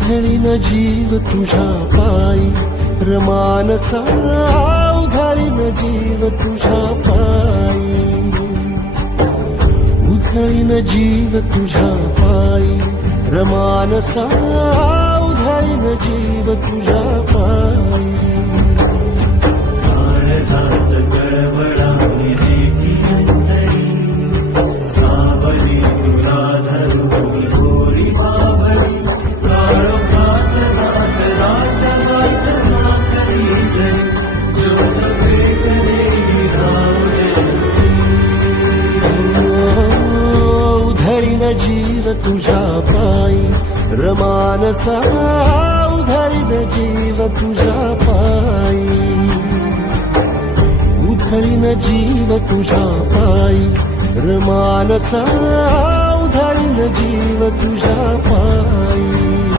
उधळीन जीव तुझ्या पायी रमानसा उधळीन जीव तुझ्या पायी उधळीन जीव तुझ्या पायी रमानसा उधळीन जीव तुझ्या पायी काळजात कळवळाने रेती अंतरी सावली तुला धरून गोरी बाबळी काळोखात रात रात रात रात्री जरी ज्योत पेटलेली उधळीन जीव तुझ्या पायी रमानसा उधळीन जीव तुझ्या पायी उधळीन जीव तुझ्या पायी रमानसा उधळीन जीव तुझ्या पायी